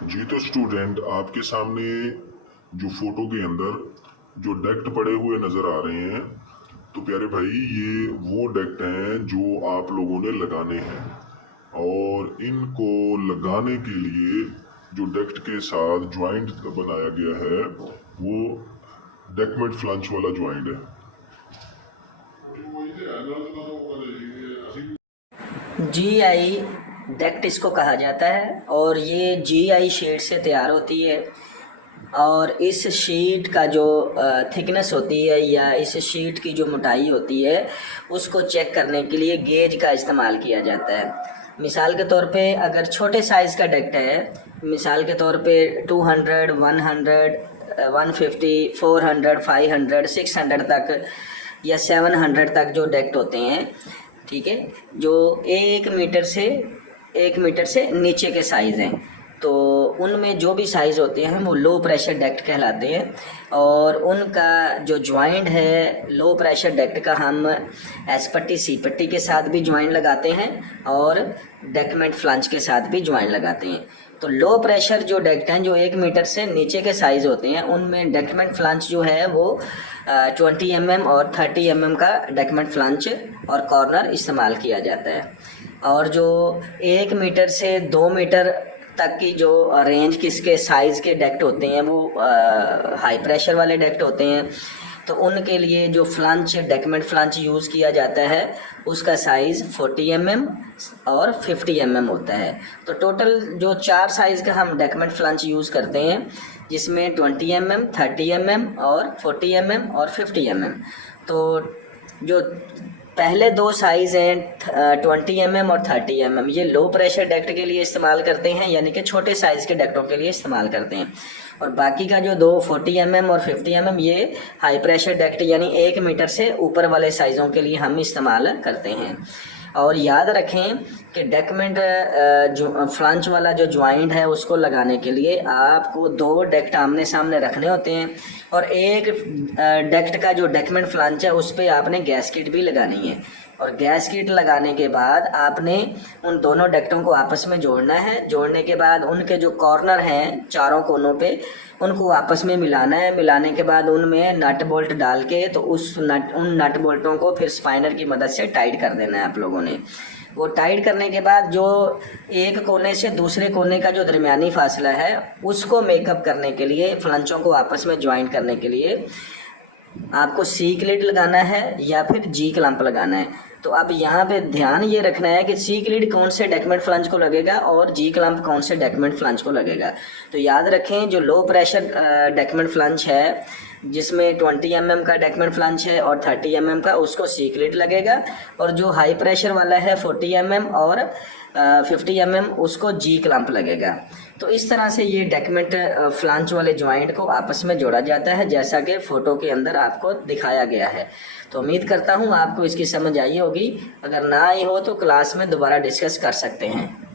जी तो स्टूडेंट, आपके सामने जो फोटो के अंदर जो डक्ट पड़े हुए नज़र आ रहे हैं, तो प्यारे भाई ये वो डक्ट हैं जो आप लोगों ने लगाने हैं। और इनको लगाने के लिए जो डक्ट के साथ ज्वाइंट बनाया गया है वो डेकमेट फ्लंच वाला ज्वाइंट है। GI डक्ट इसको कहा जाता है और ये GI शीट से तैयार होती है। और इस शीट का जो थिकनेस होती है या इस शीट की जो मोटाई होती है उसको चेक करने के लिए गेज का इस्तेमाल किया जाता है। मिसाल के तौर पे अगर छोटे साइज़ का डक्ट है, मिसाल के तौर पे 200, 100, 150, 400, 500, 600 तक या 700 तक जो डक्ट होते हैं, ठीक है, जो 1 मीटर से नीचे के साइज़ हैं, तो उनमें जो भी साइज़ होते हैं वो लो प्रेशर डक्ट कहलाते हैं। और उनका जो ज्वाइंट है लो प्रेशर डक्ट का, हम एस पट्टी सी पट्टी के साथ भी ज्वाइंट लगाते हैं और डेकमेंट फ्लंच के साथ भी ज्वाइंट लगाते हैं। तो लो प्रेशर जो डक्ट हैं जो 1 मीटर से नीचे के साइज़ होते हैं उनमें डेकमेंट फ्लंच जो है वो 20 mm और 30 mm का डेकमेंट फ्लंच और कॉर्नर इस्तेमाल किया जाता है। और जो 1 मीटर से 2 मीटर तक की जो रेंज किसके साइज़ के डक्ट होते हैं वो हाई प्रेशर वाले डक्ट होते हैं। तो उनके लिए जो फ्लंच डेकमेंट फ्लंच यूज़ किया जाता है उसका साइज़ 40 mm और 50 mm होता है। तो टोटल जो 4 साइज़ का हम डेकमेंट फ्लंच यूज़ करते हैं, जिसमें 20 mm, 30 mm और 40 mm और 50 mm। तो जो पहले 2 साइज़ हैं 20 mm और 30 mm, ये लो प्रेशर डक्ट के लिए इस्तेमाल करते हैं, यानी कि छोटे साइज़ के डक्टों के लिए इस्तेमाल करते हैं। और बाकी का जो 2 40 mm और 50 mm ये हाई प्रेशर डक्ट यानी 1 मीटर से ऊपर वाले साइज़ों के लिए हम इस्तेमाल करते हैं। और याद रखें कि डेकमेंट जो फ्लंच वाला जो ज्वाइंट है उसको लगाने के लिए आपको 2 डक्ट आमने सामने रखने होते हैं और एक डक्ट का जो डेकमेंट फ्लंच है उस पर आपने गैस्केट भी लगानी है। और गैस्केट लगाने के बाद आपने उन दोनों डक्टों को आपस में जोड़ना है। जोड़ने के बाद उनके जो कॉर्नर हैं चारों कोनों पे उनको आपस में मिलाना है। मिलाने के बाद उनमें नट बोल्ट डाल के तो उन नट बोल्टों को फिर स्पाइनर की मदद से टाइट कर देना है आप लोगों ने। वो टाइट करने के बाद जो एक कोने से दूसरे कोने का जो दरमियानी फासला है उसको मेकअप करने के लिए, फ्लंचों को आपस में ज्वाइन करने के लिए आपको सी क्लिट लगाना है या फिर जी क्लम्प लगाना है। तो अब यहाँ पे ध्यान ये रखना है कि सी क्लिट कौन से डेकमेंट फ्लंच को लगेगा और जी क्लम्प कौन से डेकमेंट फ्लंच को लगेगा। तो याद रखें जो लो प्रेशर डेकमेंट फ्लंच है जिसमें 20 mm का डेकमेंट फ्लंच है और 30 mm का, उसको सी क्लिट लगेगा। और जो हाई प्रेशर वाला है 40 mm और 50 mm उसको जी क्लम्प लगेगा। तो इस तरह से ये डेकमेंट फ्लंच वाले ज्वाइंट को आपस में जोड़ा जाता है जैसा कि फ़ोटो के अंदर आपको दिखाया गया है। तो उम्मीद करता हूँ आपको इसकी समझ आई होगी। अगर ना आई हो तो क्लास में दोबारा डिस्कस कर सकते हैं।